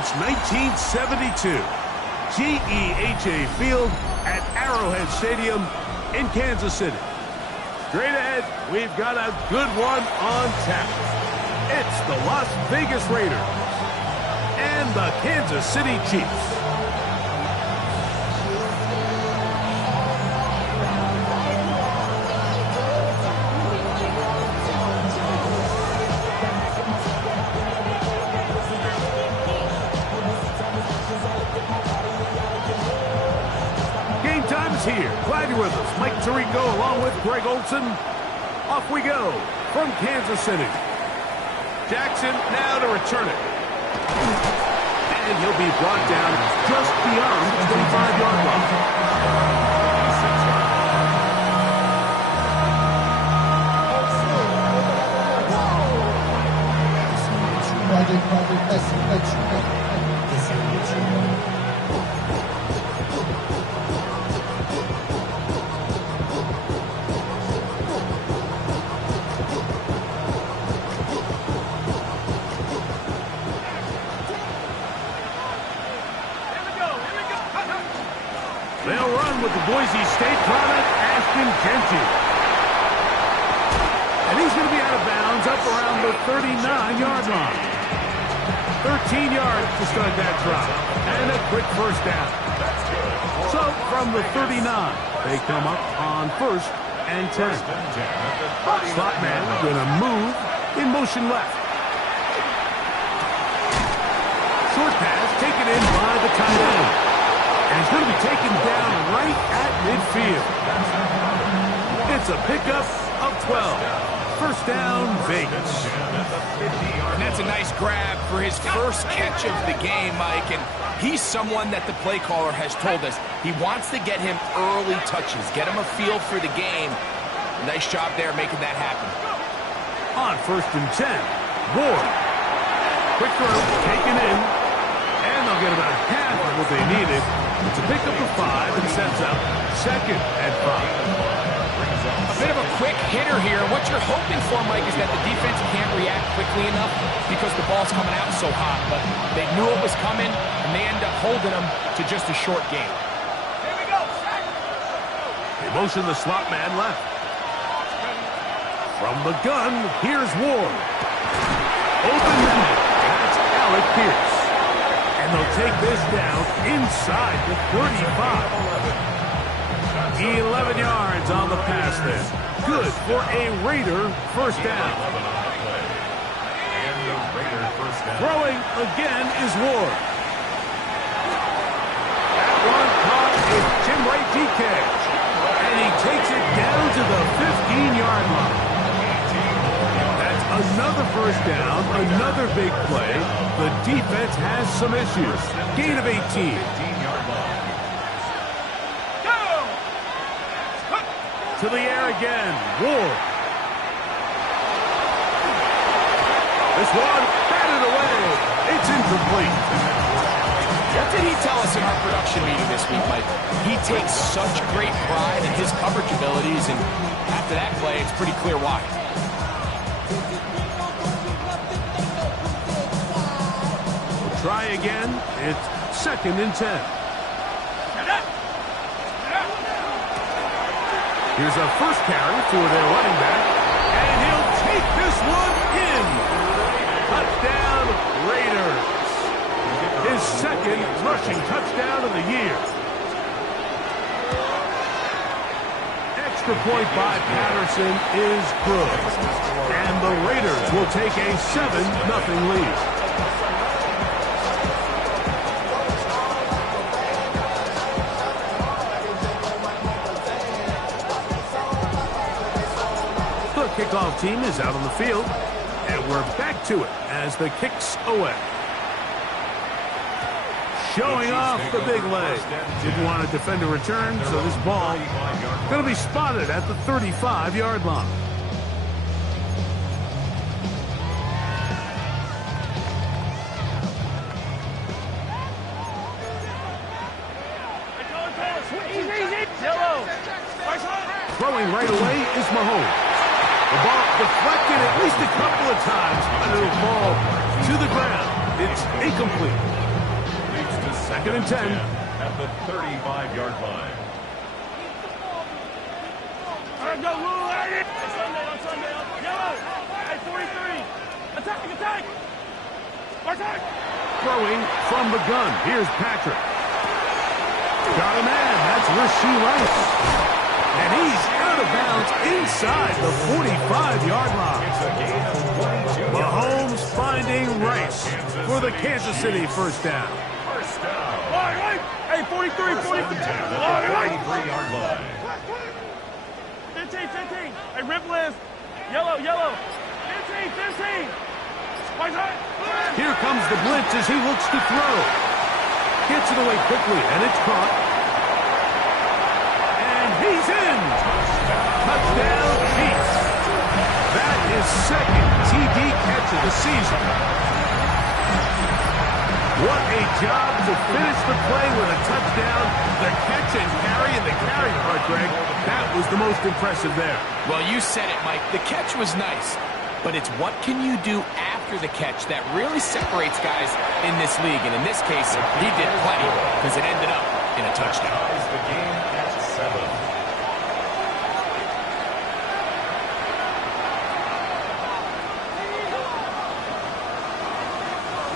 since 1972. GEHA Field at Arrowhead Stadium in Kansas City. Straight ahead, we've got a good one on tap. It's the Las Vegas Raiders and the Kansas City Chiefs. Game time is here. Glad you're with us. Mike Tirico along with Greg Olson. Off we go from Kansas City. Jackson now to return it. And he'll be brought down just beyond the 25-yard line. They'll run with the Boise State product, Ashton Genty. And he's going to be out of bounds up around the 39-yard line. 13 yards to start that drive. And a quick first down. So from the 39, they come up on 1st and 10. Slot man going to move in motion left. Short pass taken in by the tight end. And he's going to be taken down right at midfield. It's a pickup of 12. First down, Vegas. And that's a nice grab for his first catch of the game, Mike. And he's someone that the play caller has told us he wants to get him early touches, get him a feel for the game. Nice job there making that happen. On 1st and 10, Ward. Quick throw, taken in. And they'll get about half of what they needed. It's a pickup of 5 and sets up 2nd and 5. A bit of a quick hitter here. What you're hoping for, Mike, is that the defense can't react quickly enough because the ball's coming out so hot. But they knew it was coming, and they end up holding them to just a short game. Here we go. They motion the slot man left. From the gun, here's Ward. Open man. That's Alec Pierce. And they'll take this down inside the 35. 11 yards on the pass there. Good for a Raider first down. Throwing again is Ward. That one caught is Jim Ray DK. And he takes it down to the 15-yard line. That's another first down, another big play. The defense has some issues. Gain of 18. To the air again, Ward. This one batted away. It's incomplete. What did he tell us in our production meeting this week, Mike? He takes such great pride in his coverage abilities, and after that play, it's pretty clear why. We'll try again. It's 2nd and 10. Here's a first carry for their running back, and he'll take this one in. Touchdown, Raiders. His 2nd rushing touchdown of the year. Extra point by Patterson is good. And the Raiders will take a 7-0 lead. Kickoff team is out on the field, and we're back to it as the kick's away. Showing off the big leg. Didn't want to defend a return, so this ball going to be spotted at the 35-yard line. Throwing right away is Mahomes. The ball deflected at least a couple of times, but it'll fall to the ground. It's incomplete. Second and 10. At the 35-yard line. All right, go, Lou. On Sunday. Yellow. Hey, 43. Attack. Attack. Throwing from the gun. Here's Patrick. Got a man. That's Rasheed Rice. And he's out of bounds inside the 45-yard line. Mahomes finding Rice for the Kansas City first down. All right. Hey, 43. All right. 43-yard line. 15. Hey, rip list. Yellow. 15. Here comes the blitz as he looks to throw. Gets it away quickly, and it's caught. And he's in. Touchdown, Chiefs. That is second TD catch of the season. What a job to finish the play with a touchdown. The catch and carry, and the carry part, Greg, that was the most impressive there. Well, you said it, Mike. The catch was nice, but it's what can you do after the catch that really separates guys in this league. And in this case, he did plenty because it ended up in a touchdown. Ties the game at 7.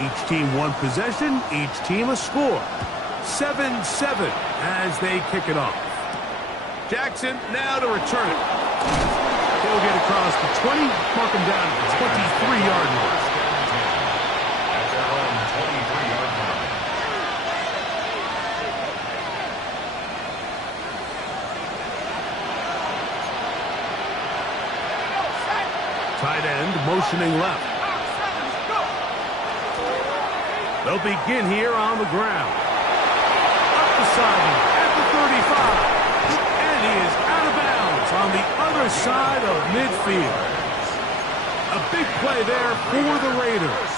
Each team one possession, each team a score. 7-7 as they kick it off. Jackson now to return it. He'll get across the 20, mark him down at the 23-yard line. At their own 23-yard line. Tight end motioning left. They'll begin here on the ground. Up the sideline at the 35. And he is out of bounds on the other side of midfield. A big play there for the Raiders.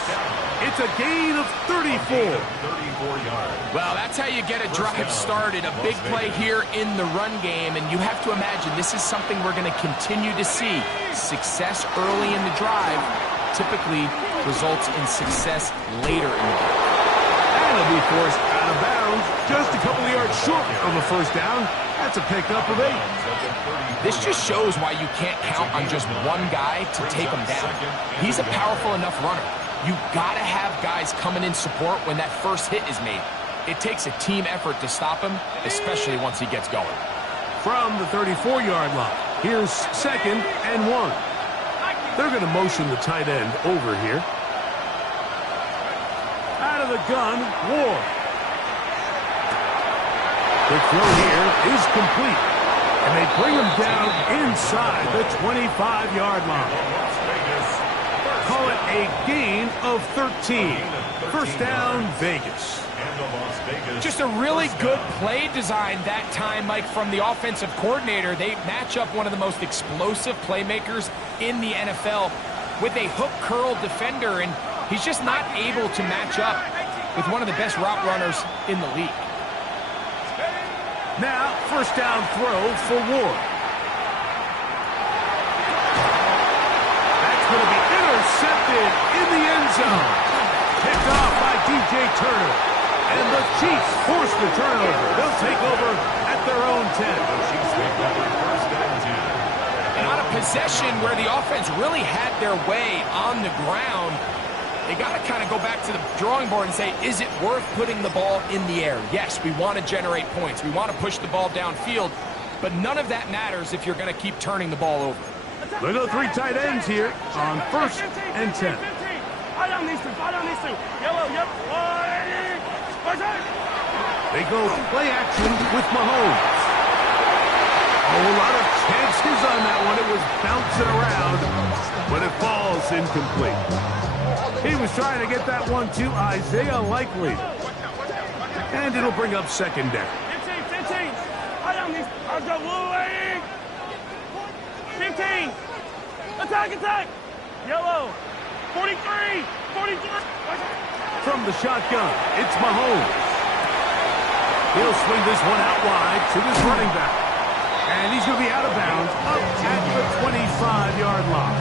It's a gain of 34. 34 yards. Well, that's how you get a drive started. A big play here in the run game, and you have to imagine this is something we're going to continue to see. Success early in the drive typically results in success later in the game. And he'll be forced out of bounds just a couple of yards short of a first down. That's a pickup of 8. This just shows why you can't count on just one guy to take him down. He's a powerful enough runner. You got to have guys coming in support when that first hit is made. It takes a team effort to stop him, especially once he gets going. From the 34-yard line, here's 2nd and 1. They're going to motion the tight end over here. Out of the gun, Ward. The throw here is complete. And they bring him down inside the 25-yard line. Call it a gain of 13. First down, Vegas. Just a really good play design that time, Mike, from the offensive coordinator. They match up one of the most explosive playmakers in the NFL with a hook curl defender, and he's just not able to match up with one of the best route runners in the league. Now, first down throw for Ward. That's going to be intercepted in the end zone. Picked off by DJ Turner. And the Chiefs force the turnover. They'll take over at their own 10. The Chiefs take over first and 10. And on a possession where the offense really had their way on the ground, they got to kind of go back to the drawing board and say, is it worth putting the ball in the air? Yes, we want to generate points. We want to push the ball downfield, but none of that matters if you're going to keep turning the ball over. Look at the 3 tight ends here on first and 10. Fight on these two. Yellow, yep. They go play action with Mahomes. A lot of chances on that one. It was bouncing around, but it falls incomplete. He was trying to get that one to Isaiah Likely. And it'll bring up second down. 15. Fight on these. Let's go, Louie. 15. Attack. Yellow. 43. From the shotgun, it's Mahomes. He'll swing this one out wide to this running back. And he's going to be out of bounds up at the 25-yard line.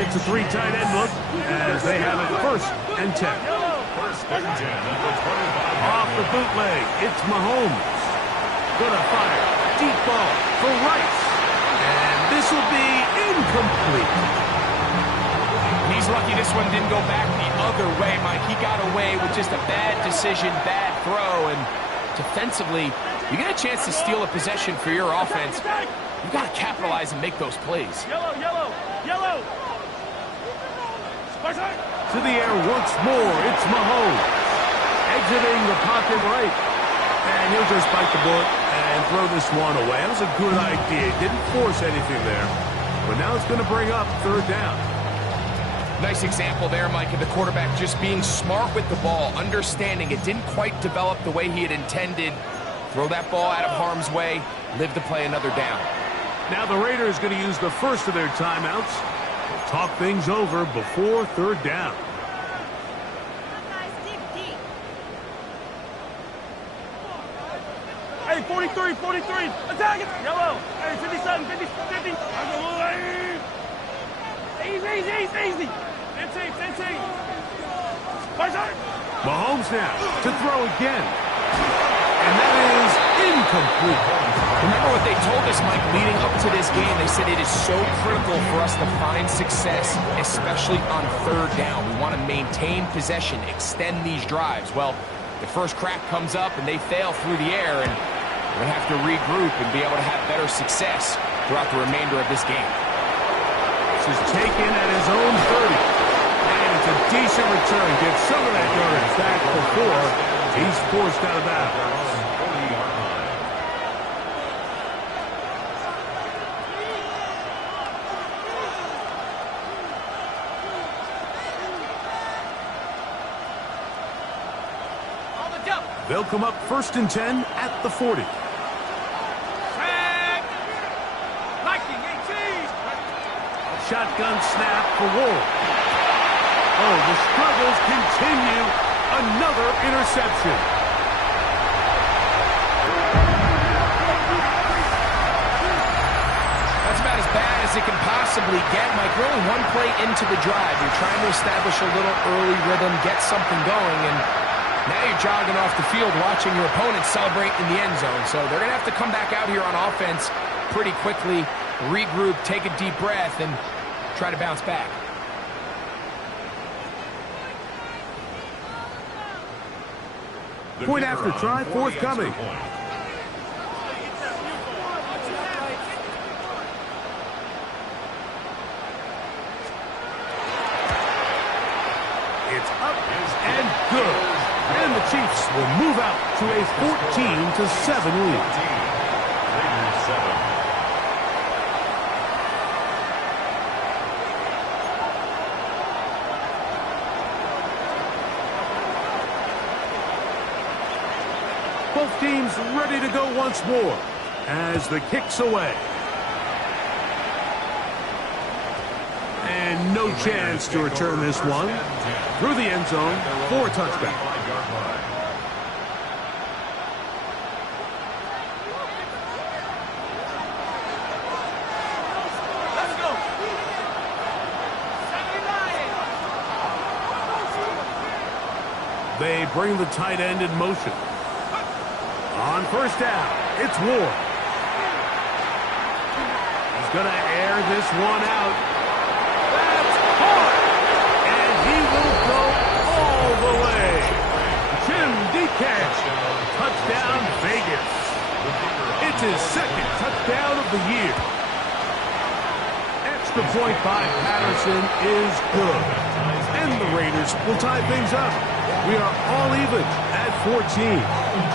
It's a 3 tight end look as they have it first and 10. and 10 at the 25. Off the bootleg, it's Mahomes. Gonna fire. Deep ball for Rice. And this will be incomplete. He's lucky this one didn't go back the other way, Mike. He got away with just a bad decision, bad throw, and defensively, you get a chance to steal a possession for your offense. You got to capitalize and make those plays. Yellow, yellow, yellow. To the air once more, it's Mahomes. Exiting the pocket right. And he'll just bite the bullet and throw this one away. That was a good idea. Didn't force anything there. But now it's going to bring up third down. Nice example there, Mike, of the quarterback just being smart with the ball, understanding it didn't quite develop the way he had intended. Throw that ball out of harm's way, live to play another down. Now the Raiders going to use the first of their timeouts to talk things over before third down. Hey, 43, 43. Attack it. Yellow. Hey, 57, 50, 50. Easy. 15. Mahomes now to throw again. And that is incomplete. Remember what they told us, Mike, leading up to this game. They said it is so critical for us to find success, especially on third down. We want to maintain possession, extend these drives. Well, the first crack comes up and they fail through the air, and we're going to have to regroup and be able to have better success throughout the remainder of this game. This is taken at his own 30. And it's a decent return. Gets some of that yardage back before he's forced out of bounds. 40-yard line. They'll come up 1st and 10 at the 40. Shotgun snap for Ward. Oh, the struggles continue. Another interception. That's about as bad as it can possibly get, Mike. We're only one play into the drive. You're trying to establish a little early rhythm, get something going, and now you're jogging off the field watching your opponent celebrate in the end zone. So they're going to have to come back out here on offense pretty quickly, regroup, take a deep breath, and try to bounce back. Point after try forthcoming. It's up and good. And the Chiefs will move out to a 14-7 lead. Raiders 7. Both teams ready to go once more as the kick's away. And no chance to return this one. Through the end zone for a touchdown. They bring the tight end in motion. On first down, it's Ward. He's going to air this one out. That's hard. And he will go all the way. Jim DeCash. Touchdown, Vegas. It's his second touchdown of the year. Extra point by Patterson is good. And the Raiders will tie things up. We are all even at 14.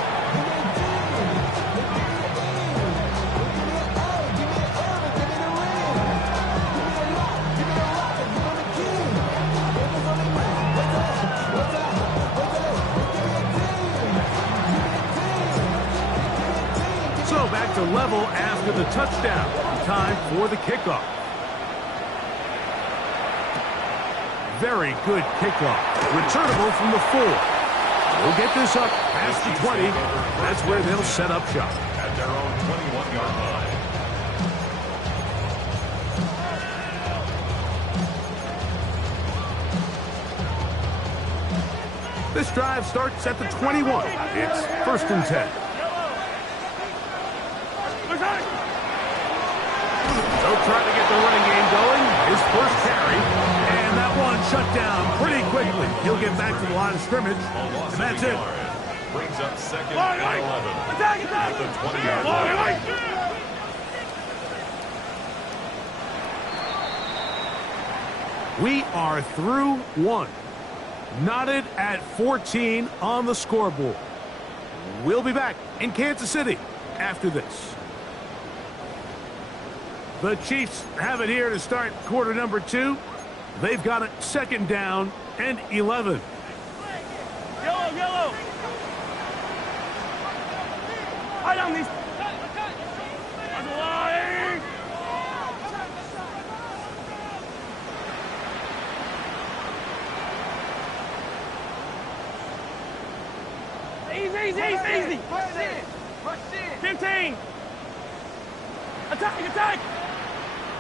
Back to level after the touchdown. Time for the kickoff. Very good kickoff. Returnable from the 4. We'll get this up past the 20. That's where they'll set up shop. At their own 21-yard line. This drive starts at the 21. It's 1st and 10. They'll try to get the running game going. His first carry. And that one shut down pretty quickly. He'll get back to the line of scrimmage. And that's it. Brings up 2nd and 11. At the 20-yard line. We are through one. Knotted at 14 on the scoreboard. We'll be back in Kansas City after this. The Chiefs have it here to start quarter number 2. They've got it 2nd down and 11. Yellow, yellow. Hide on these. Easy. Push in. 15. Attack.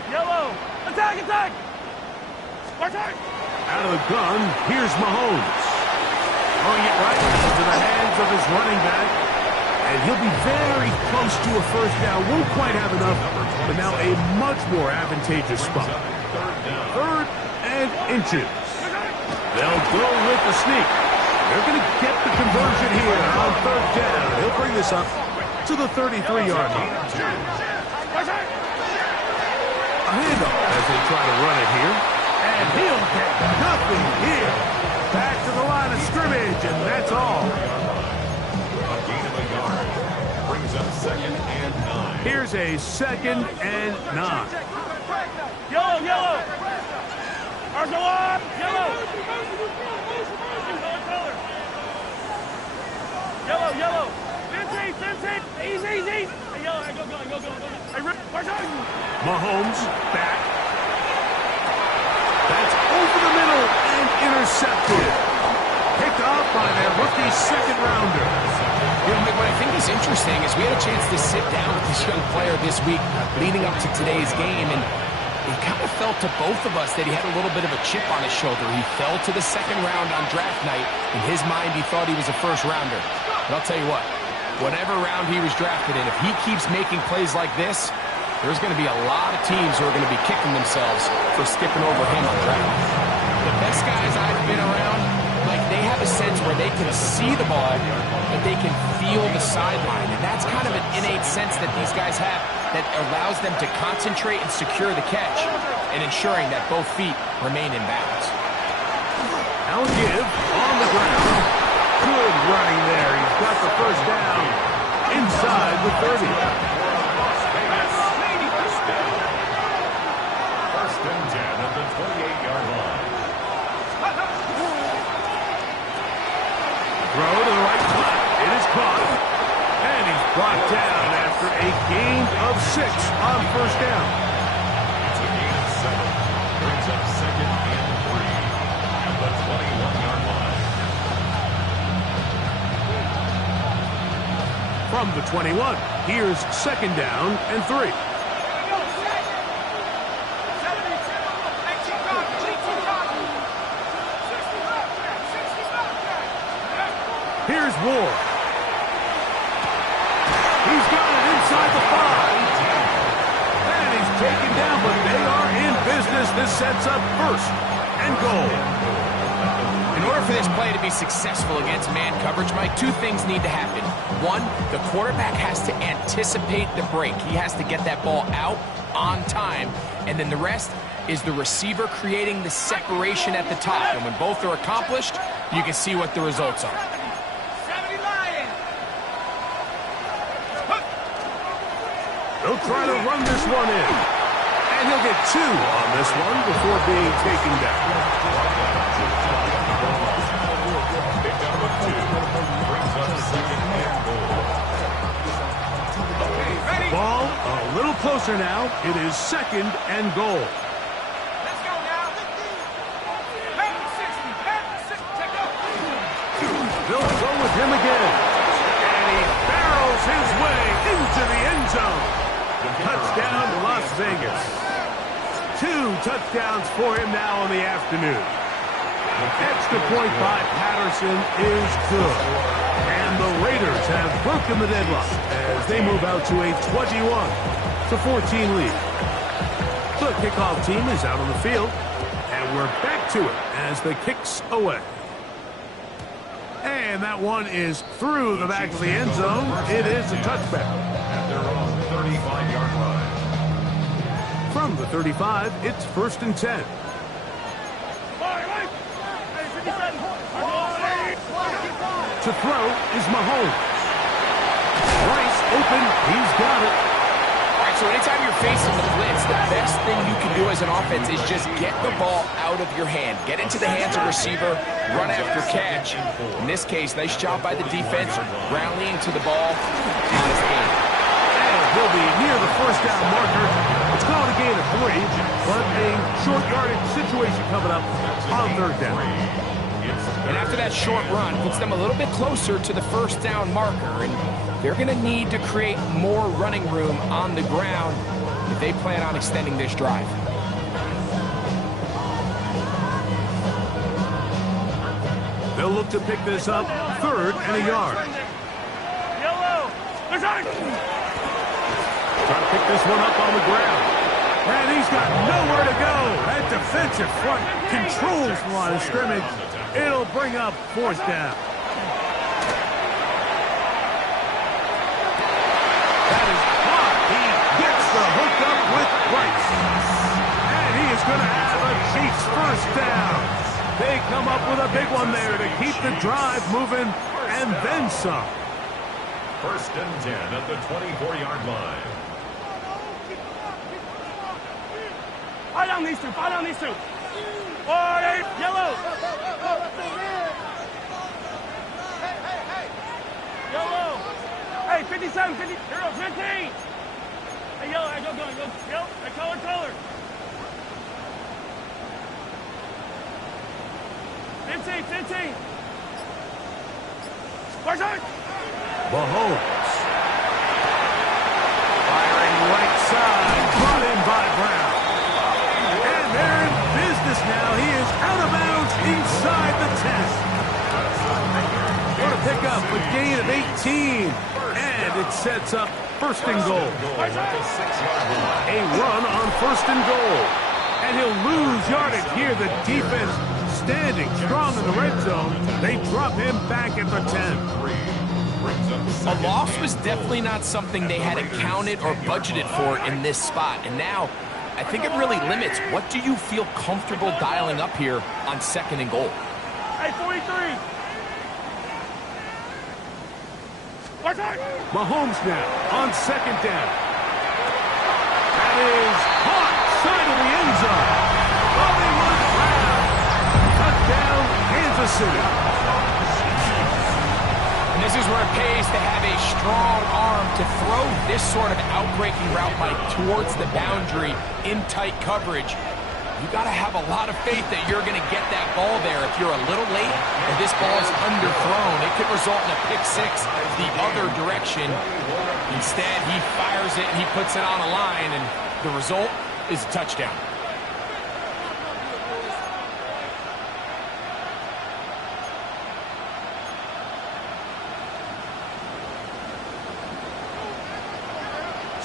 Yellow. Attack. Out of the gun, here's Mahomes. Throwing it right into the hands of his running back. And he'll be very close to a first down. Won't quite have enough, but now a much more advantageous spot. 3rd and inches. They'll go with the sneak. They're going to get the conversion here on 3rd down. He'll bring this up to the 33-yard line. A handoff as they try to run it here. And he'll get nothing here. Back to the line of scrimmage, and that's all. A gain of a yard. Brings up 2nd and 9. Here's a 2nd and 9. Yellow. Arsenal, yellow. Yellow. 15. Easy. Hey, yellow, go. Hey, Rick, Mahomes back. That's over the middle and intercepted. Picked up by their rookie 2nd rounder. What I think is interesting is we had a chance to sit down with this young player this week leading up to today's game, and it kind of felt to both of us that he had a little bit of a chip on his shoulder. He fell to the 2nd round on draft night. In his mind, he thought he was a 1st rounder. But I'll tell you what, whatever round he was drafted in, if he keeps making plays like this, there's going to be a lot of teams who are going to be kicking themselves for skipping over him on draft. The best guys I've been around, like, they have a sense where they can see the ball, but they can feel the sideline. And that's kind of an innate sense that these guys have that allows them to concentrate and secure the catch and ensuring that both feet remain in bounds. Now give on the ground. Good running there. He's got the 1st down inside the 30. 1st and 10 at the 28-yard line. Throw to the right flat. It is caught. And he's brought down after a gain of 6 on 1st down. It's a gain of 7. Brings up 2nd and 3 at the 21-yard line. From the 21, here's 2nd down and 3. Here's Ward. He's got it inside the 5. And he's taken down, but they are in business. This sets up 1st and goal. In order for this play to be successful against man coverage, Mike, 2 things need to happen. 1, the quarterback has to anticipate the break. He has to get that ball out on time. And then the rest is the receiver creating the separation at the top. And when both are accomplished, you can see what the results are. They'll try to run this one in. And he'll get 2 on this one before being taken down. Ball a little closer now. It is 2nd and goal. Let's go now. They'll go with him again. And he barrels his way into the end zone. Touchdown, Las Vegas. 2 touchdowns for him now in the afternoon. Extra point by Patterson is good. And the Raiders have broken the deadlock as they move out to a 21-14 lead. The kickoff team is out on the field, and we're back to it as the kick's away. And that one is through the back of the end zone. It is a touchback. At their own 35-yard line. From the 35, it's 1st and 10. To throw is Mahomes. Rice open. He's got it. All right, so anytime you're facing the blitz, the best thing you can do as an offense is just get the ball out of your hand. Get into the hands of the receiver, run after catch. In this case, nice job by the defense, rallying to the ball. Honest game. And he'll be near the first down marker. It's called a gain of 3, but a short yardage situation coming up on 3rd down. And after that short run, puts them a little bit closer to the first down marker. And they're going to need to create more running room on the ground if they plan on extending this drive. They'll look to pick this up 3rd and a yard. Yellow. There's on. Trying to pick this one up on the ground. And he's got nowhere to go. That defensive front controls the line of scrimmage. It'll bring up 4th down. That is hot. He gets the hook up with Rice. And he is going to have a Chiefs first down. They come up with a big one there to keep the drive moving and then some. 1st and 10 at the 24-yard line. Fire down these two. Fire down these two. Oh, yellow. Yellow. Hey, 57, 50, 15. Hey, yellow, go. Yellow, color. 15. Where's Mahomes. Firing right side. Brought in by Brown. And they're in business now. He is out of bounds inside the 10. Going to pick up a gain of 18. And it sets up 1st and goal. A run on 1st and goal. And he'll lose yardage here. The defense standing strong in the red zone. They drop him back at the 10. A loss was definitely not something they had accounted or budgeted for in this spot. And now, I think it really limits what do you feel comfortable dialing up here on 2nd and goal. Hey, 43. Mahomes now on 2nd down. That is hot side of the end zone. Hollywood Brown. Touchdown, Kansas City. And this is where it pays to have a strong arm to throw this sort of outbreaking route like towards the boundary in tight coverage. You got to have a lot of faith that you're going to get that ball there. If you're a little late and this ball is underthrown, it could result in a pick 6 the other direction. Instead, he fires it and he puts it on a line, and the result is a touchdown.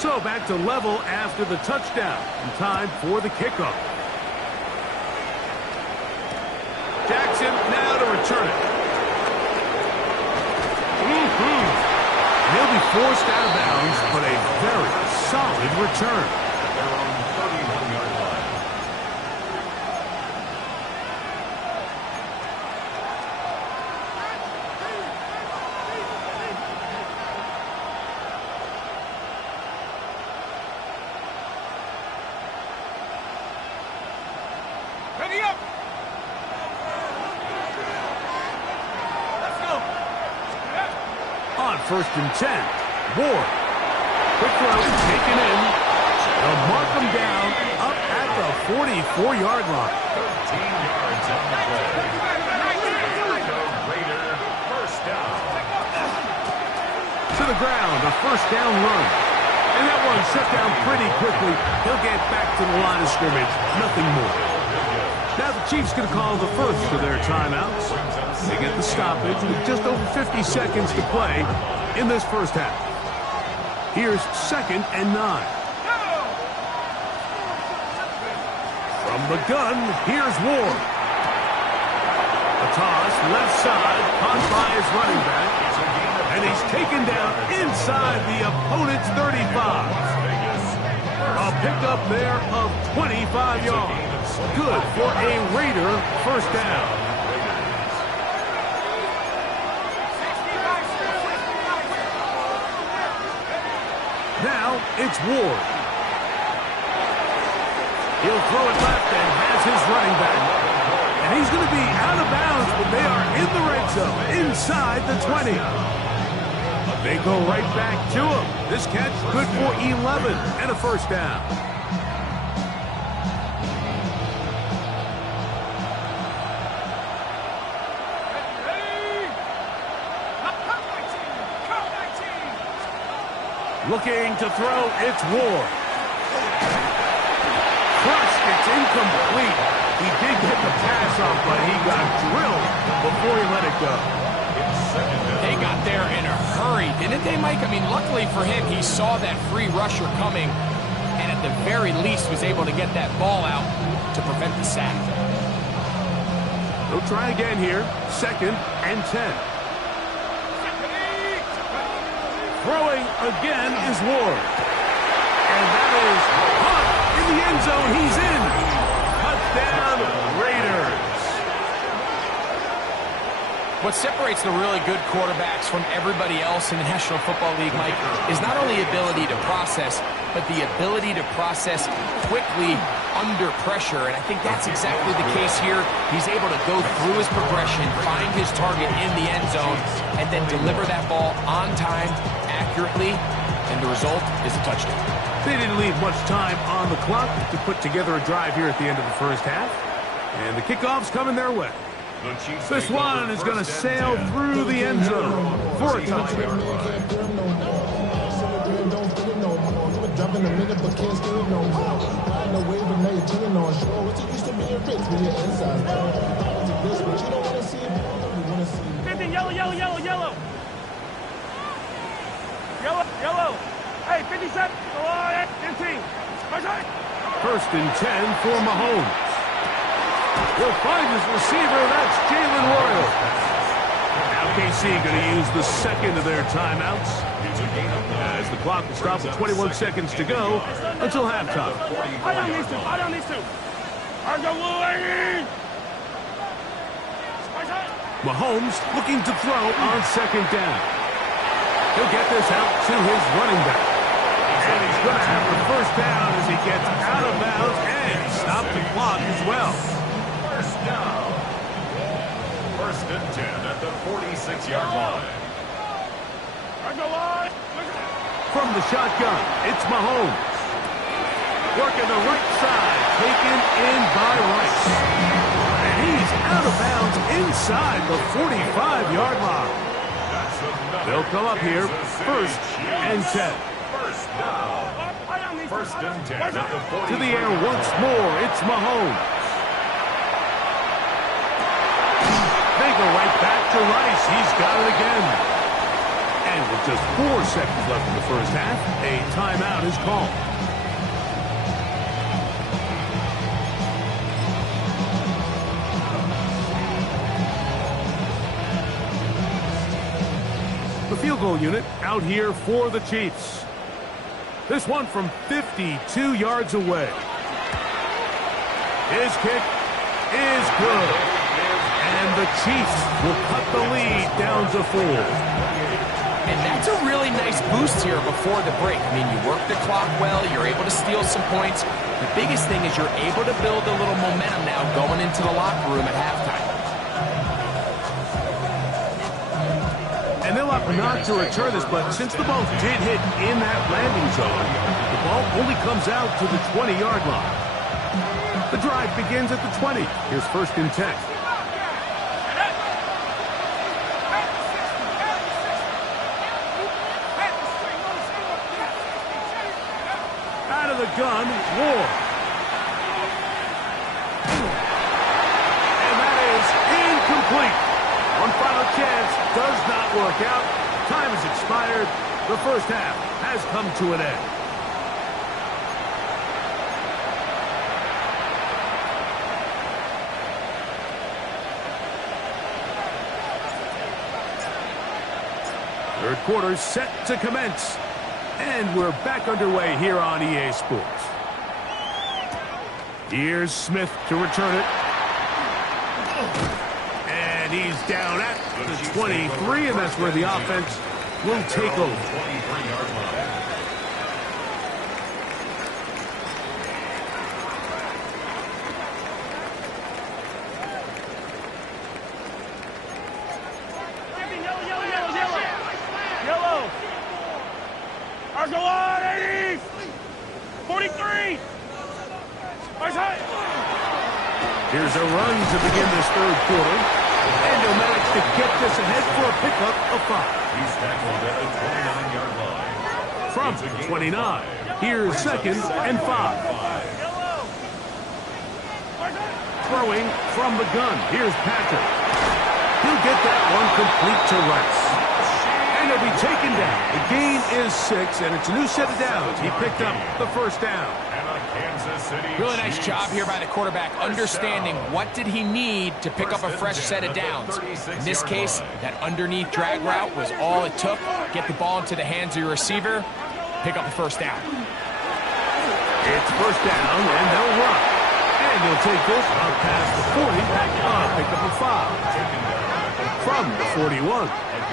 So back to level after the touchdown. And time for the kickoff. Jackson now to return it. He'll be forced out of bounds, but a very solid return. They're on 31-yard line. Ready up. Let's go. On 1st and 10, Ward. Quick throw, taken in. They'll mark him down up at the 44-yard line. 13 yards on the play. Raider, first down. To the ground, a first down run. And that one shut down pretty quickly. He'll get back to the line of scrimmage. Nothing more. Now the Chiefs going to call the first of their timeouts. They get the stoppage with just over 50 seconds to play in this first half. Here's 2nd and 9. From the gun, here's Ward. A toss, left side, caught by his running back. And he's taken down inside the opponent's 35. A pickup there of 25 yards. Good for a Raider first down. Now it's Ward. He'll throw it left and has his running back. And he's going to be out of bounds, but they are in the red zone, inside the 20. They go right back to him. This catch good for 11 and a first down. Looking to throw, it's Ward. Crushed, it's incomplete. He did get the pass off, but he got drilled before he let it go. They got there in a hurry, didn't they, Mike? I mean, luckily for him, he saw that free rusher coming, and at the very least was able to get that ball out to prevent the sack. They'll try again here. 2nd and 10. Throwing again is Ward. And that is caught in the end zone. He's in. Touchdown, Raiders. What separates the really good quarterbacks from everybody else in the National Football League, Mike, is not only ability to process, but the ability to process quickly under pressure. And I think that's exactly the case here. He's able to go through his progression, find his target in the end zone, and then deliver that ball on time, accurately, and the result is a touchdown. They didn't leave much time on the clock to put together a drive here at the end of the first half. And the kickoff's coming their way. This one is going to sail through the end zone for a touchdown. Yellow. Hey, 57. 15. 1st and 10 for Mahomes. He'll find his receiver. That's Jalen Royal. Now KC going to use the 2nd of their timeouts as the clock will stop with 21 seconds to go until halftime. I don't need to. Mahomes looking to throw on 2nd down. He'll get this out to his running back. And he's going to have the first down as he gets out of bounds and stop the clock as well. First down. 1st and 10 at the 46-yard line. From the shotgun, it's Mahomes. Working the right side, taken in by Rice. And he's out of bounds inside the 45-yard line. They'll come up here, 1st and 10. First down. 1st and 10 at the 40. To the air once more, it's Mahomes. They go right back to Rice. He's got it again. And with just 4 seconds left in the first half, a timeout is called. The field goal unit out here for the Chiefs. This one from 52 yards away. His kick is good. And the Chiefs will cut the lead down to 4. And that's a really nice boost here before the break. I mean, you work the clock well, you're able to steal some points. The biggest thing is you're able to build a little momentum now going into the locker room at halftime. And they'll opt not to return this, but since the ball did hit in that landing zone, the ball only comes out to the 20-yard line. The drive begins at the 20. Here's 1st and 10. Out of the gun, Ward. chance does not work out. Time has expired. The first half has come to an end. Third quarter set to commence. And we're back underway here on EA Sports. Here's Smith to return it. And he's down at the 23, and that's where the offense will take over. 23-yard line. Yellow. Argo on, 80. 43. Here's a run to begin this third quarter. And he'll manage to get this ahead for a pickup of 5. He's tackled at the 29-yard line. From the 29, here's second and 5. Throwing from the gun, here's Patrick. He'll get that one complete to Rice. And he'll be taken down. The gain is 6, and it's a new set of downs. He picked up the first down. Really nice job here by the quarterback, understanding what did he need to pick up a fresh set of downs. In this case, that underneath drag route was all it took. Get the ball into the hands of your receiver, pick up the first down. It's first down, and they'll run. And he'll take this up past the 40, pick up a 5. From the 41,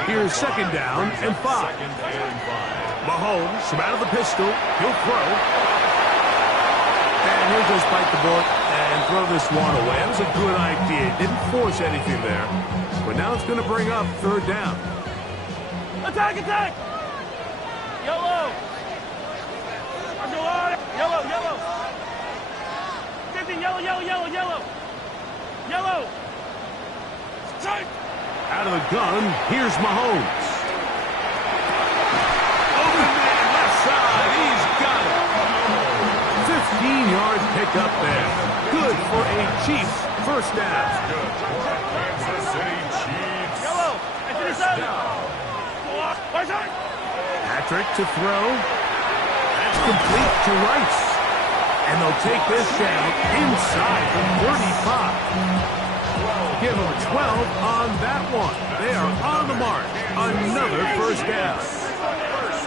here's second down and 5. Mahomes, from out of the pistol, he'll throw. And he'll just bite the bullet and throw this one away. That was a good idea. Didn't force anything there. But now it's going to bring up third down. Attack, attack! Yellow! Yellow, yellow! 15, yellow, yellow, yellow, yellow! Yellow! Strike! Out of the gun, here's Mahomes. Open man, left side, he's got it. 15-yard pickup there. Good for a Chiefs first down. Kansas City Chiefs. Yellow! Patrick to throw. That's complete to Rice. And they'll take this down inside the 35. Give them 12 on that one. They are on the mark. Another first down.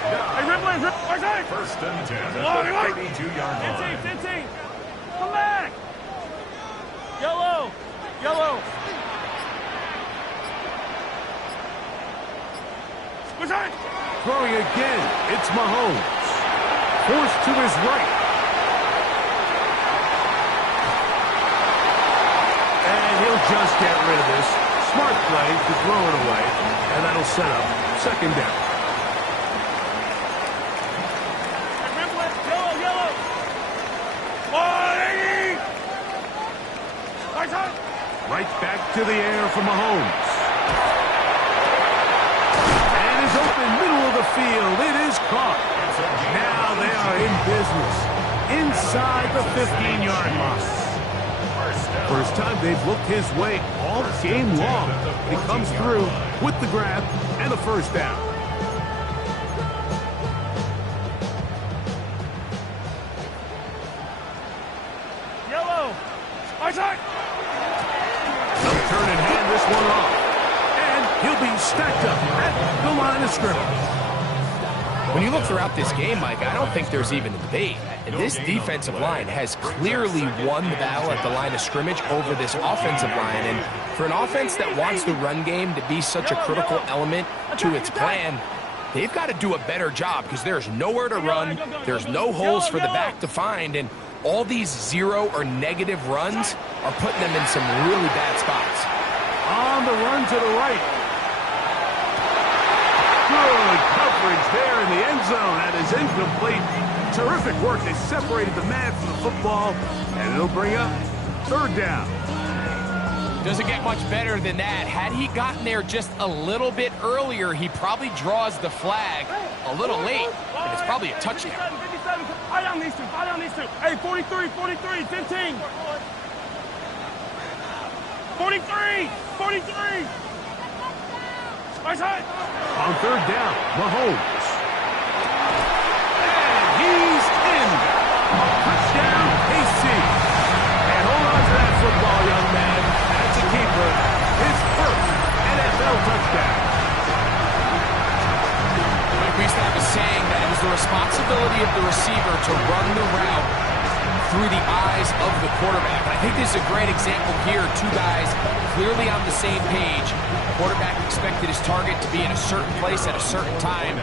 Hey, Ripley, First and 10 at the 32-yard line. 15. Come back. Yellow. Yellow. Throwing again. It's Mahomes. Forced to his right. And he'll just get rid of this. Smart play to throw it away. And that'll set up second down. Right back to the air for Mahomes. And is open middle of the field. It is caught. Now they are in business. Inside the 15-yard line. First time they've looked his way all game long. He comes through with the grab and the first down. Yellow. They'll turn and hand this one off. And he'll be stacked up at the line of scrimmage. When you look throughout this game, Mike, I don't think there's even a debate. This defensive line has clearly won the battle at the line of scrimmage over this offensive line. And for an offense that wants the run game to be such a critical element to its plan, they've got to do a better job because there's nowhere to run. There's no holes for the back to find. And all these zero or negative runs are putting them in some really bad spots. On the run to the right. Good coverage there in the end zone. That is incomplete. Terrific work. They separated the man from the football, and it'll bring up third down. Doesn't get much better than that. Had he gotten there just a little bit earlier, he probably draws the flag a little late, and it's probably a touchdown. 57. Eye down these two. Hey, 43, 15. 43. On third down, Mahomes. And he's in. Touchdown, KC. And hold on to that football, young man. That's a keeper. His first NFL touchdown. We used to have a saying that it was the responsibility of the receiver to run the route through the eyes of the quarterback. I think this is a great example here. Two guys clearly on the same page. Quarterback expected his target to be in a certain place at a certain time.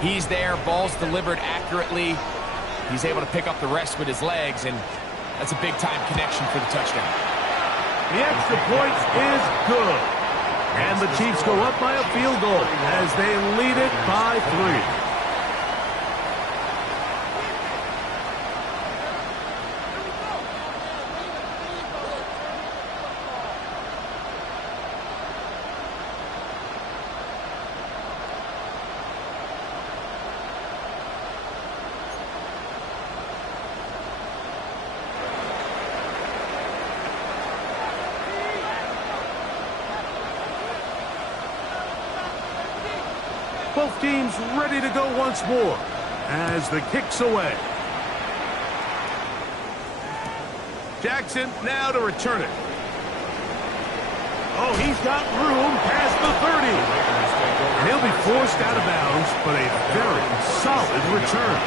He's there, ball's delivered accurately. He's able to pick up the rest with his legs, and that's a big-time connection for the touchdown. The extra point is good. And the Chiefs go up by a field goal as they lead it by 3. Both teams ready to go once more as the kick's away. Jackson now to return it. Oh, he's got room past the 30. And he'll be forced out of bounds, but a very solid return.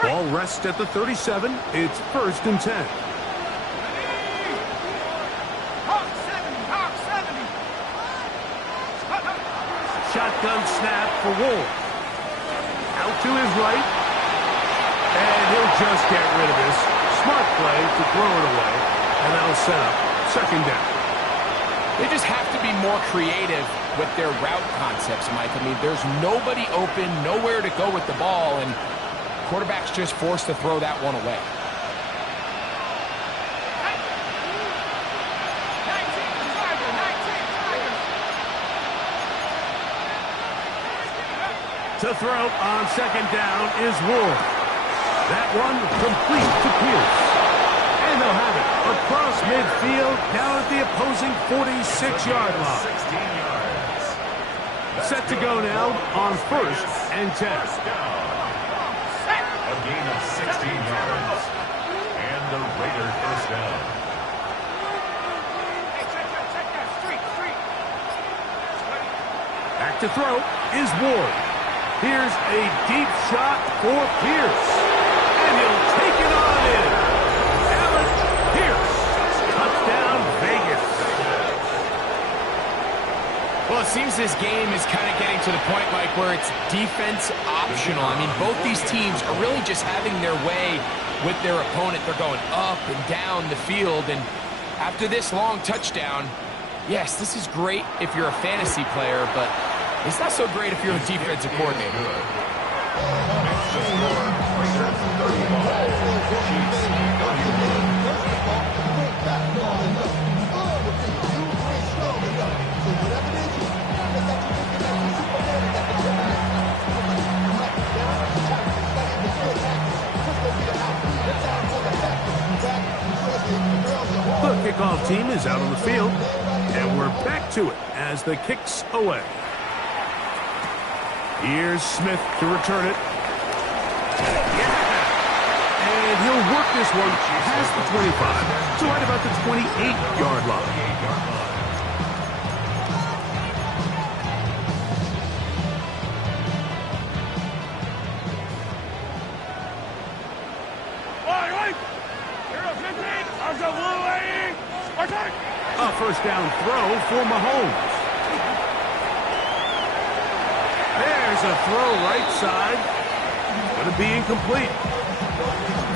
Ball rests at the 37. It's 1st and 10. Shotgun snap for Wolf. Out to his right. And he'll just get rid of this. Smart play to throw it away. And that'll set up 2nd down. They just have to be more creative with their route concepts, Mike. I mean, there's nobody open, nowhere to go with the ball, and quarterback's just forced to throw that one away. To throw on 2nd down is Ward. That one complete to Pierce. And they'll have it across midfield down at the opposing 46-yard line. 16 yards. Set to go now on 1st and 10. A gain of 16 yards. And the Raiders first down. Back to throw is Ward. Here's a deep shot for Pierce. And he'll take it on in. Allen Pierce. Touchdown, Vegas. Well, it seems this game is kind of getting to the point, Mike, where it's defense optional. I mean, both these teams are really just having their way with their opponent. They're going up and down the field. And after this long touchdown, yes, this is great if you're a fantasy player, but it's not so great if you're a defensive coordinator. The kickoff team is out on the field, and we're back to it as the kick's away. Here's Smith to return it. And he'll work this one past the 25 to right about the 28-yard line. A 1st down throw for Mahomes. There's a throw right side. Going to be incomplete.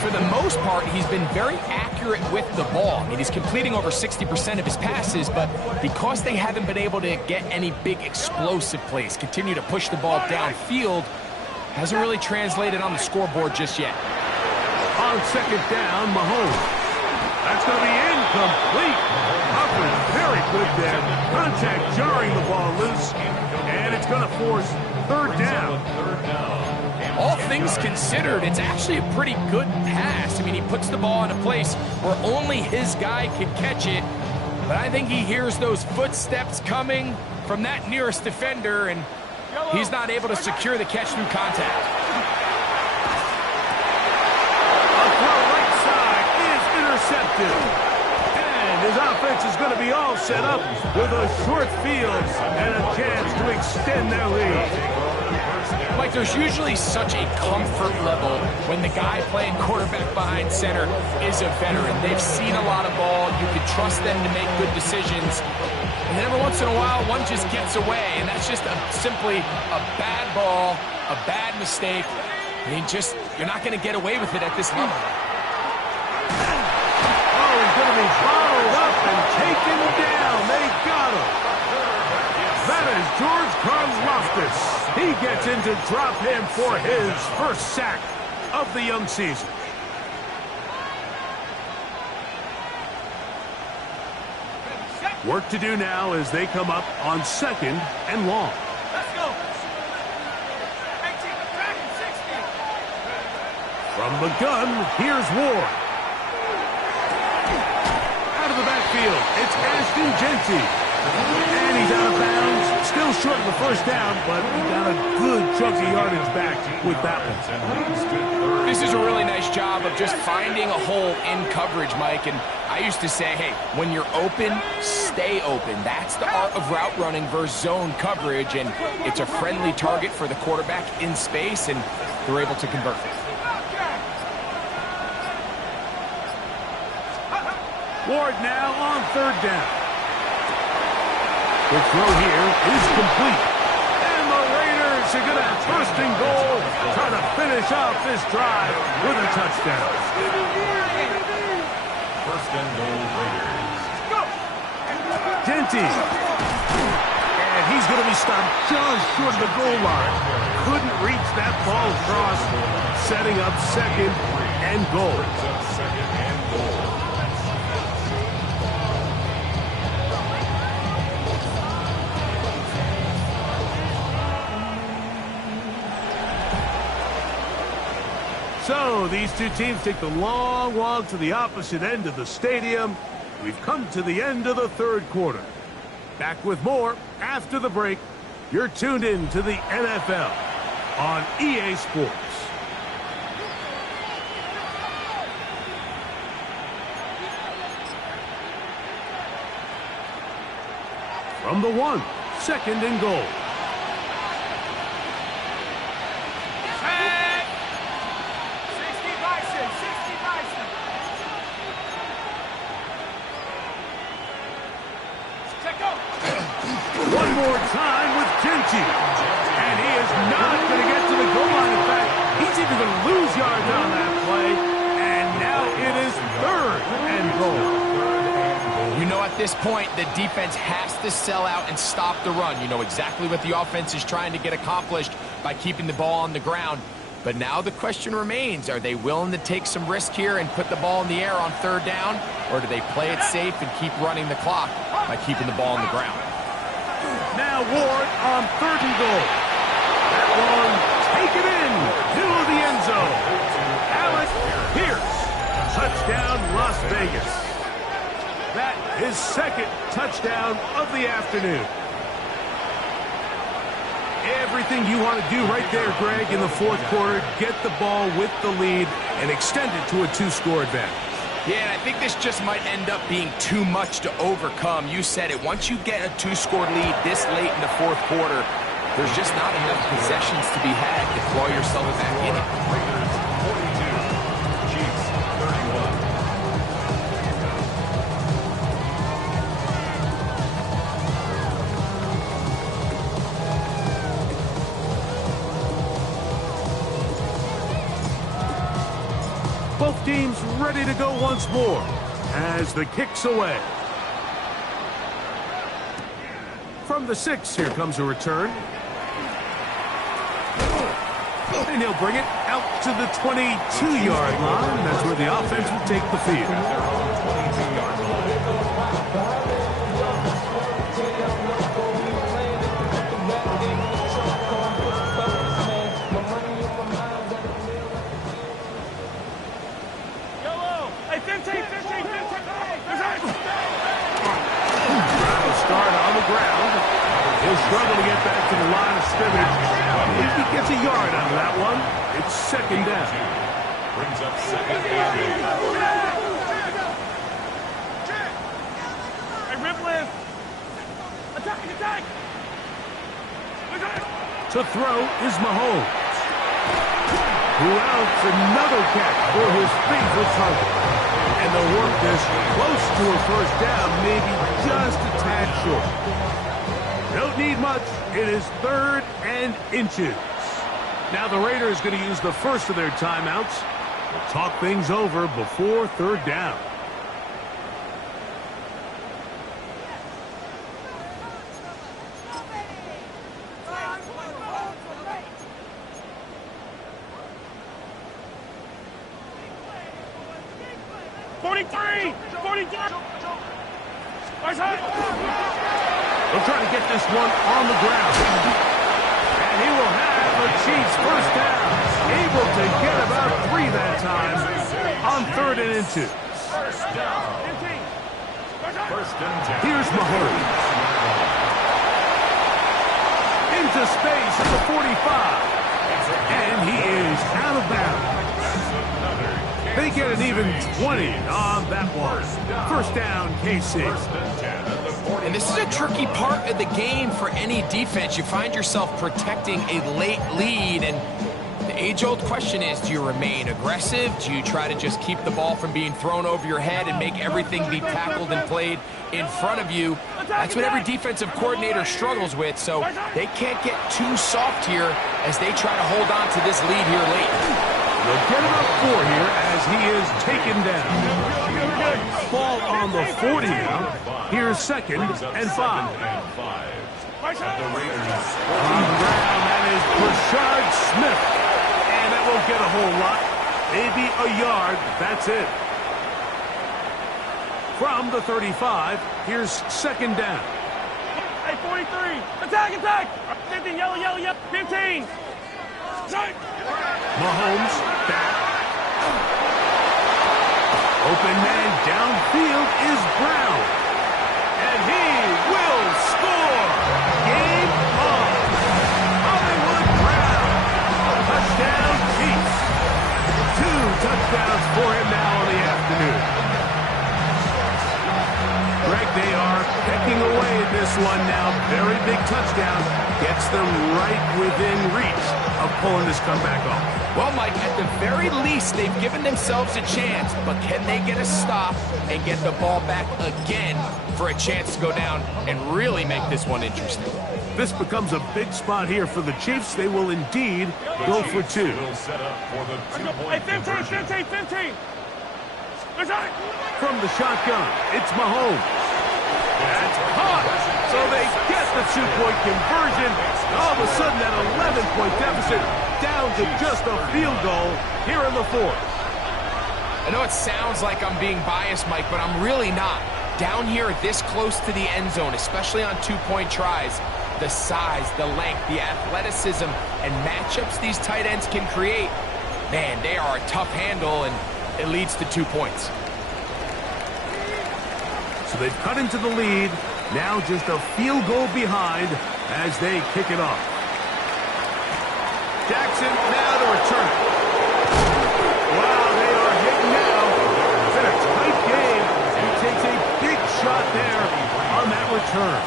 For the most part, he's been very accurate with the ball. I mean, he's completing over 60% of his passes, but because they haven't been able to get any big explosive plays, continue to push the ball downfield, hasn't really translated on the scoreboard just yet. On 2nd down, Mahomes. That's going to be incomplete. Huffman, very good there. Contact jarring the ball loose, and it's going to force 3rd down. all things considered, it's actually a pretty good pass. I mean, he puts the ball in a place where only his guy can catch it. But I think he hears those footsteps coming from that nearest defender, and he's not able to secure the catch through contact. A throw right side is intercepted. And his offense is going to be all set up with a short field and a chance to extend their lead. Like, there's usually such a comfort level when the guy playing quarterback behind center is a veteran. They've seen a lot of ball. You can trust them to make good decisions. And then every once in a while, one just gets away, and that's just simply a bad ball, a bad mistake. I mean, you're not going to get away with it at this level. Oh, he's going to be followed up and taken down. They got him. That is George Karlaftis. He gets into drop him for his first sack of the young season. Work to do now as they come up on 2nd and long. Let's go. 18, 60. From the gun, here's Ward. Out of the backfield, it's Ashton Genty. And he's out of bounds. Still short of the first down, but he got a good chunk of yardage back with that one. This is a really nice job of just finding a hole in coverage, Mike. And I used to say, hey, when you're open, stay open. That's the art of route running versus zone coverage. And it's a friendly target for the quarterback in space, and they're able to convert it. Ward now on 3rd down. The throw here is complete. And the Raiders are going to have 1st and goal, trying to finish off this drive with a touchdown. 1st and goal, Raiders. Genty. And he's going to be stopped just short of the goal line. Couldn't reach that ball across, setting up 2nd and goal. So these two teams take the long walk to the opposite end of the stadium. We've come to the end of the 3rd quarter. Back with more after the break. You're tuned in to the NFL on EA Sports. From the 1, 2nd and goal. One more time with Genty. And he is not going to get to the goal line. In fact, he's even going to lose yards on that play. And now it is 3rd and goal. You know, at this point, the defense has to sell out and stop the run. You know exactly what the offense is trying to get accomplished by keeping the ball on the ground. But now the question remains, are they willing to take some risk here and put the ball in the air on 3rd down? Or do they play it safe and keep running the clock by keeping the ball on the ground? Now Ward on 3rd and goal. That one taken in to the end zone. Alec Pierce, touchdown Las Vegas. That is 2nd touchdown of the afternoon. Everything you want to do right there, Greg, in the 4th quarter, get the ball with the lead and extend it to a 2-score advantage. Yeah, and I think this just might end up being too much to overcome. You said it. Once you get a 2-score lead this late in the 4th quarter, there's just not enough possessions to be had to claw yourself back in it. Raiders 42, Chiefs 31. Both teams ready to go once more as the kick's away. From the 6, here comes a return. And he'll bring it out to the 22-yard line. That's where the offense will take the field. He'll struggle to get back to the line of scrimmage. If he gets a yard out of that one, it's second down. Brings up second and 8. Hey, rip lift. Attack, attack. To throw is Mahomes, who outs another catch for his favorite target. And they'll work this close to a first down, maybe just a tad short. Don't need much. It is 3rd and inches. Now the Raiders going to use the first of their timeouts. We'll talk things over before 3rd down. They'll try to get this one on the ground. And he will have the Chiefs first down. Able to get about 3 that time on 3rd and inches. First down. Here's Mahomes. Into space at the 45. And he is out of bounds. They get an even 20 on that one. First down, KC. And this is a tricky part of the game for any defense. You find yourself protecting a late lead, and the age-old question is, do you remain aggressive? Do you try to just keep the ball from being thrown over your head and make everything be tackled and played in front of you? That's what every defensive coordinator struggles with, so they can't get too soft here as they try to hold on to this lead here late. They'll get him up 4 here as he is taken down. Ball on the 40 now. Here's 2nd and 5. On the ground, that is Rashard Smith. And that won't get a whole lot. Maybe a yard. That's it. From the 35, here's 2nd down. Hey, 43. Attack, attack. 15, yellow, yellow, yellow. 15. Mahomes back. Open man downfield is Brown. And he will score. Game on. Hollywood Brown. Touchdown Chiefs. 2 touchdowns for him now in the afternoon. Greg, they are pecking away at this one now. Very big touchdown. Gets them right within reach of pulling this comeback off. Well, Mike, at the very least, they've given themselves a chance, but can they get a stop and get the ball back again for a chance to go down and really make this one interesting? This becomes a big spot here for the Chiefs. They will indeed go for 2. Hey, 15, 15, 15. From the shotgun, it's Mahomes. That's caught. So they get the 2-point conversion. All of a sudden, that 11-point deficit down to just a field goal here in the 4th. I know it sounds like I'm being biased, Mike, but I'm really not. Down here this close to the end zone, especially on 2-point tries, the size, the length, the athleticism, and matchups these tight ends can create, man, they are a tough handle, and it leads to 2 points. So they've cut into the lead. Now just a field goal behind as they kick it off. Jackson now to return it. Wow, they are hitting now. It's been a tight game. He takes a big shot there on that return.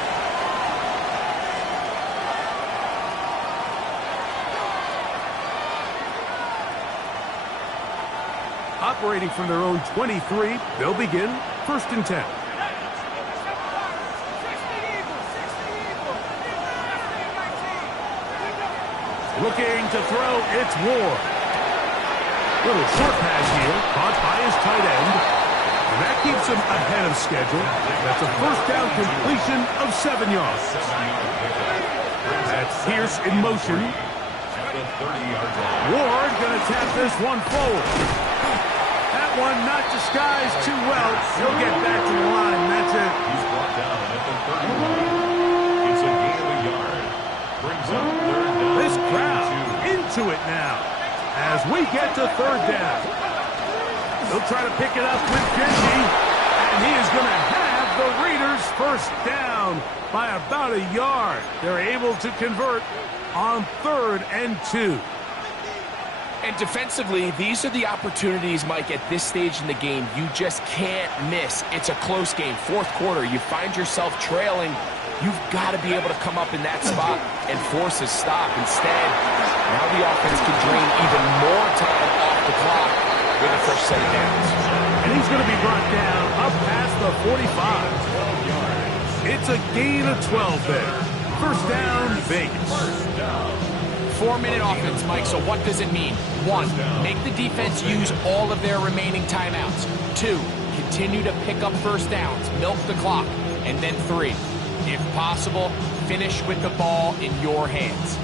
Operating from their own 23, they'll begin 1st and 10. Looking to throw, it's Ward. Little short pass here, caught by his tight end. And that keeps him ahead of schedule. That's a first down completion of 7 yards. That's Pierce in motion. Ward going to tap this one forward. That one not disguised too well. He'll get back to the line. That's it. He's brought down at the 31. It's a gain of a yard. Brings up 3rd down. This crowd into it now as we get to 3rd down. They'll try to pick it up with Genji, and he is going to have the Raiders first down. down by about a yard. They're able to convert on 3rd and 2. And defensively, these are the opportunities, Mike, at this stage in the game you just can't miss. It's a close game. 4th quarter, you find yourself trailing. You've got to be able to come up in that spot and force a stop. Instead, now the offense can drain even more time off the clock with a fresh set of downs. And he's going to be brought down up past the 45. It's a gain of 12 there. First down, Vegas. 4-minute offense, Mike, so what does it mean? 1, make the defense use all of their remaining timeouts. 2, continue to pick up first downs, milk the clock. And then 3, if possible, finish with the ball in your hands.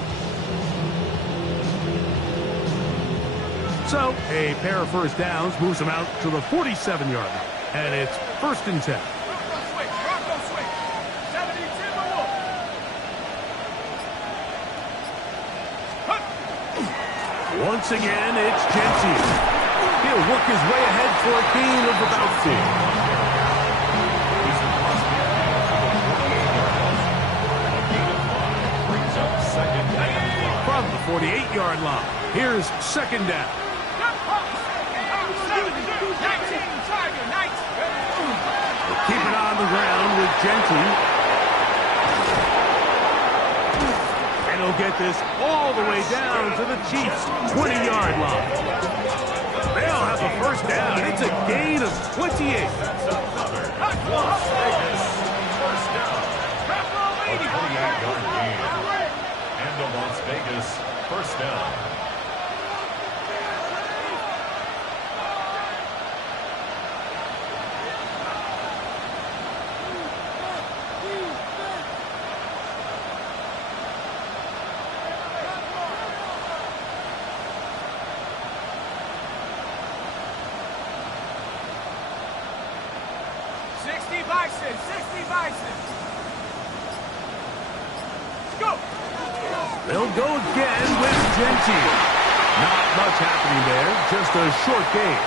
So, a pair of first downs moves them out to the 47-yard line. And it's 1st and 10. Once again, it's Gentile. He'll work his way ahead for a gain of about 4. From the 48-yard line, here's 2nd down. We'll keep it on the ground with Gentile. He'll get this all the way down to the Chiefs' 20-yard line. They'll have a first down. It's a gain of 28. Las Vegas, first down. A 28-yard gain. And the Las Vegas first down. They'll go again with Gentile. Not much happening there, just a short gain.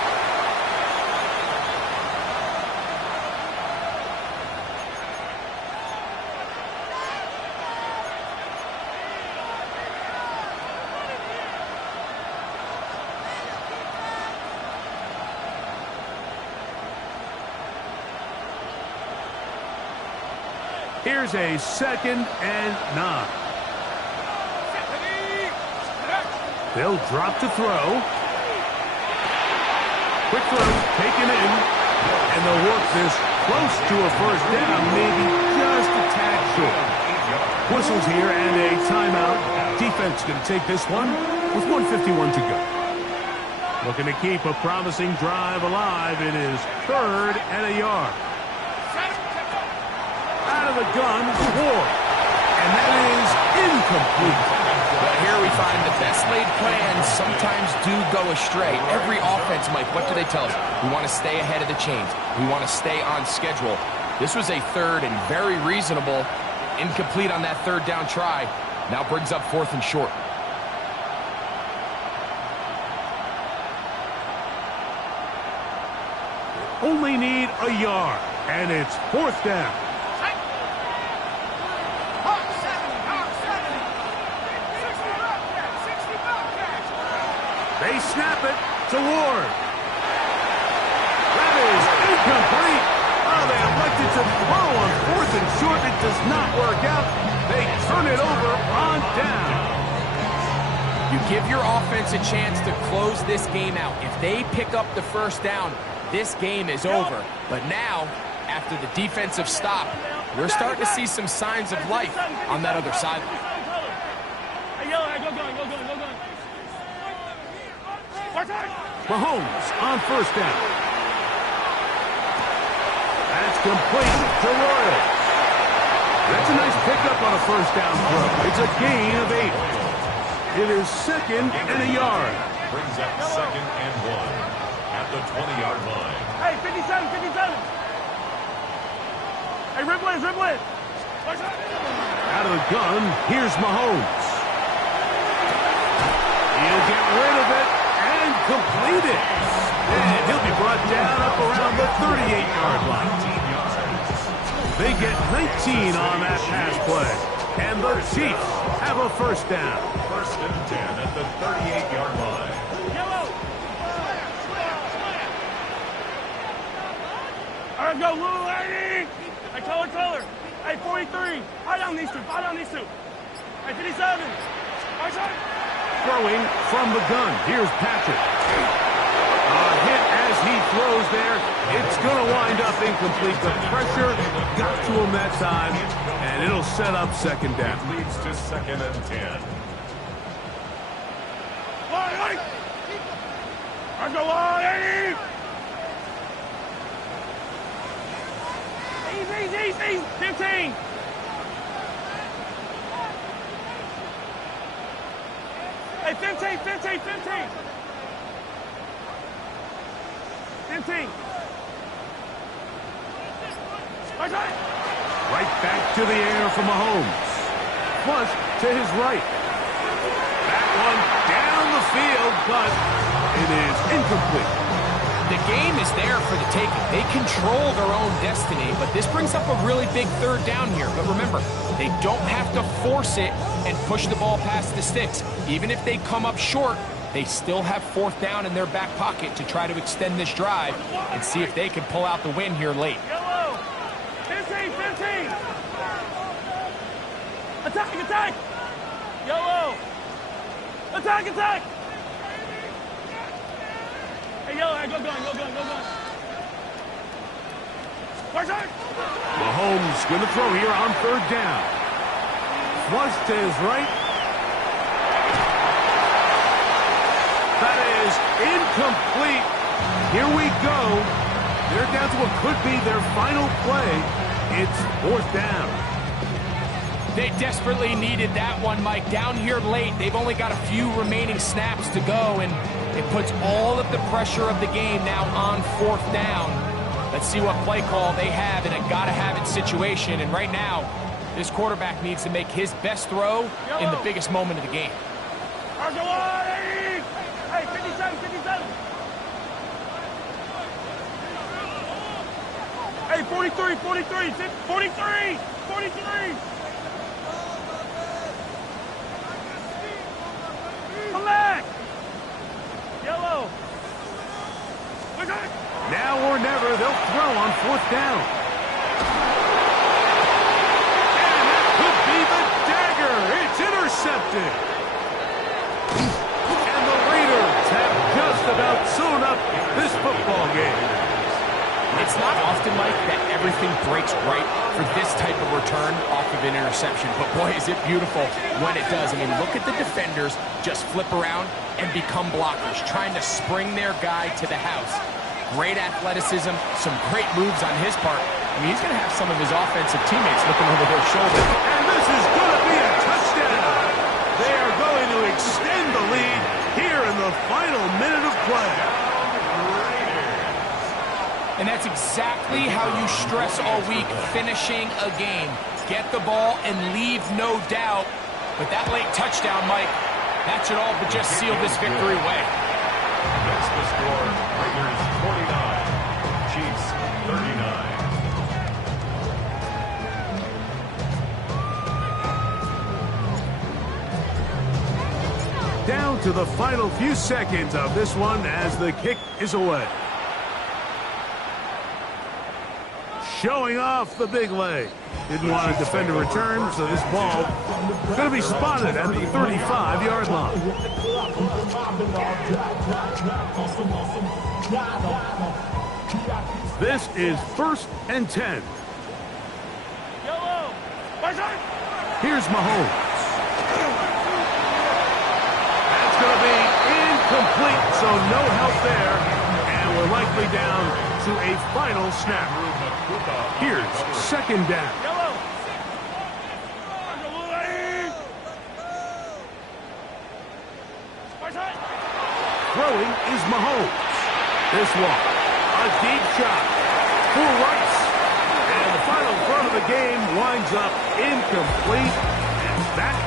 Here's a 2nd and 9. They'll drop to throw. Quick throw, taken in. And they'll work this close to a first down, maybe just a tad short. Whistles here and a timeout. Defense going to take this one with 1:51 to go. Looking to keep a promising drive alive. It is 3rd and a yard. Out of the gun, Ward. And that is incomplete. Well, here we find the best laid plans sometimes do go astray. Every offense, Mike, what do they tell us? We want to stay ahead of the chains. We want to stay on schedule. This was a 3rd and very reasonable. Incomplete on that 3rd down try. Now brings up 4th and short. Only need a yard, and it's 4th down. They snap it to Ward. That is incomplete. Oh, they elected to throw on 4th and short. It does not work out. They turn it over on down. You give your offense a chance to close this game out. If they pick up the first down, this game is over. But now, after the defensive stop, we're starting to see some signs of life on that other sideline. Mahomes on first down. That's complete to Royal. That's a nice pickup on a first down throw. It's a gain of 8. It is 2nd and a yard. Brings up 2nd and 1 at the 20-yard line. Hey, 57, 57. Hey, rip blitz, rip blitz. Out of the gun, here's Mahomes. He'll get rid of it and complete it. And he'll be brought down up around the 38-yard line. They get 19 on that pass play. And the Chiefs have a first down. First and 10 at the 38-yard line. Yellow. All right, go, little lady. Hey, color. Hey, 43. High down these two. Hey, 57. All right, sorry. Throwing from the gun. Here's Patrick. A hit as he throws there. It's going to wind up incomplete. The pressure got to him that time, and it'll set up second down. Leads to second and 10. Wide. I go wide. Easy. 15. Hey, 15. 15. Right back to the air for Mahomes. Flush to his right. That one down the field, but it is incomplete. The game is there for the taking. They control their own destiny, but this brings up a really big third down here. But remember, they don't have to force it and push the ball past the sticks. Even if they come up short, they still have fourth down in their back pocket to try to extend this drive and see if they can pull out the win here late. Yellow. 15. Attack. Yellow. Attack. Hey, yellow, go going. Mahomes going to throw here on third down. Flush to his right. That is incomplete. Here we go. They're down to what could be their final play. It's fourth down. They desperately needed that one, Mike. Down here late, they've only got a few remaining snaps to go, and it puts all of the pressure of the game now on fourth down. Let's see what play call they have in a gotta-have-it situation. And right now, this quarterback needs to make his best throw in the biggest moment of the game. Hey, 57. Hey, 43. Come back. Yellow. Now or never, they'll throw on fourth down. And that could be the dagger. It's intercepted. And the Raiders have just about sewn up this football game. It's not often, Mike, that everything breaks right for this type of return off of an interception. But boy, is it beautiful when it does. I mean, look at the defenders just flip around and become blockers, trying to spring their guy to the house. Great athleticism, some great moves on his part. I mean, he's going to have some of his offensive teammates looking over their shoulder. And this is going to be a touchdown. They are going to extend the lead here in the final minute of play. And that's exactly how you stress all week, finishing a game. Get the ball and leave no doubt. But that late touchdown, Mike, that should all but just seal this victory away. That's the score. Raiders 49, Chiefs 39. Down to the final few seconds of this one as the kick is away. Showing off the big leg. Didn't want to defend a return, so this ball is going to be spotted at the 35-yard line. This is first and 10. Yellow. Here's Mahomes. That's going to be incomplete, so no help there. And we're likely down to a final snap. Here's second down. Yellow. Throwing is Mahomes. This one, a deep shot. Full rights. And the final throw of the game winds up incomplete. And that